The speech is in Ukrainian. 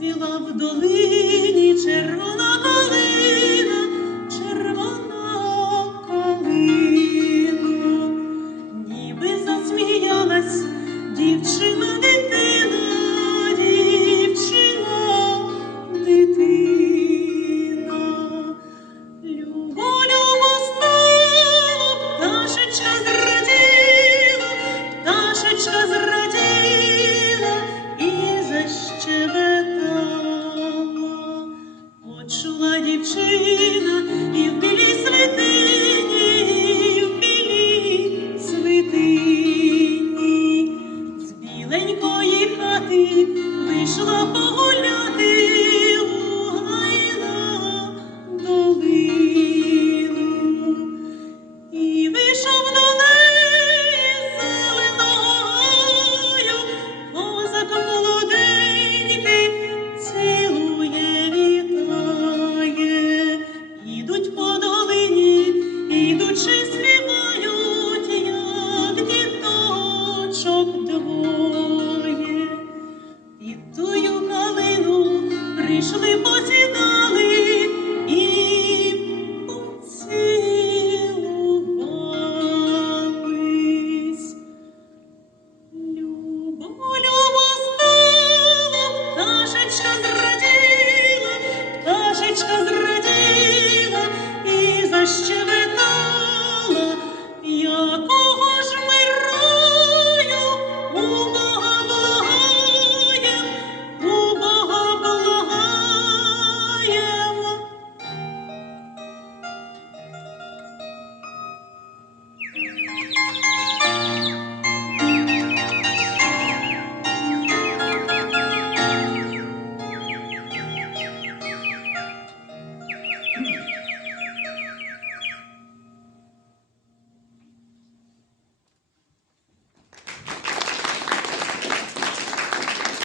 зацвіла в долині червоні. і в білій святині, в білій святині. з біленької хати вийшла погуляти у гайна долину вийшов на. 你说你不